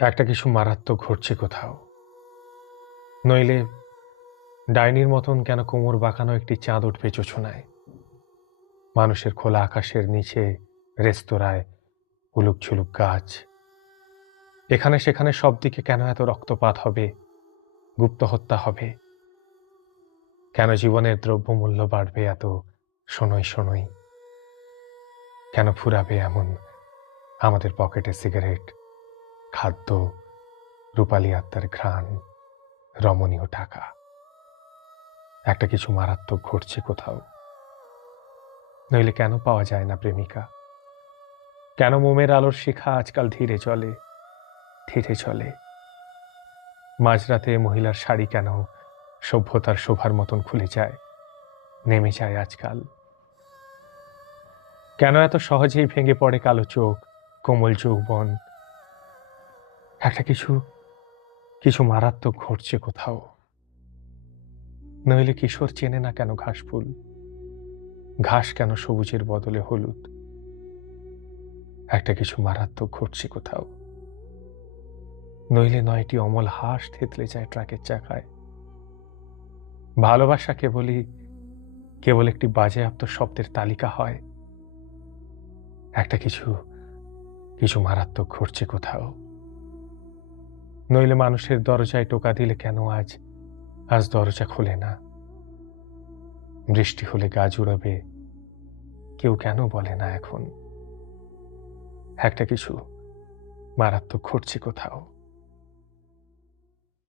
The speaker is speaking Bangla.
একটা কিছু মারাত্মক ঘটছে কোথাও। নইলে ডাইনির মতন কেন কোমর বাঁকানো একটি চাঁদ উঠবে চোছনায়? মানুষের খোলা আকাশের নিচে রেস্তোরাঁয় উলুক ঝুলুক গাছ। এখানে সেখানে সব দিকে কেন এত রক্তপাত হবে? গুপ্ত হত্যা হবে? কেন জীবনের দ্রব্যমূল্য বাড়বে এত শোনই শোনই? কেন ফুরাবে এমন আমাদের পকেটে সিগারেট? খাদ্য, রূপালী আত্মার ঘ্রাণ, রমণীয় টাকা একটা কিছু মারাত্মক ঘটছে কোথাও। নইলে কেন পাওয়া যায় না প্রেমিকা? কেন মোমের আলোর শিখা আজকাল ধীরে চলে ধীরে চলে? মাঝরাতে মহিলার শাড়ি কেন সভ্যতার শোভার মতন খুলে যায়, নেমে যায় আজকাল? কেন এত সহজেই ভেঙে পড়ে কালো চোখ, কোমল যৌবন একটা কিছু কিছু মারাত্মক ঘটছে কোথাও। নইলে কিশোর চেনে না কেন ঘাস ফুল? ঘাস কেন সবুজের বদলে হলুদ? একটা কিছু মারাত্মক ঘটছে কোথাও। নইলে নয়টি অমল হাঁস থেতলে যায় ট্রাকের চাকায়। ভালোবাসা কেবলই, কেবল একটি বাজেয়াপ্ত শব্দের তালিকা হয়। একটা কিছু কিছু মারাত্মক ঘটছে কোথাও। নইলে মানুষের দরজায় টোকা দিলে কেন আজ? আজ দরজা খোলে না। বৃষ্টি হলে গা জুড়াবে। কেউ কেন বলে না এখন? একটা কিছু মারাত্মক ঘটছে কোথাও।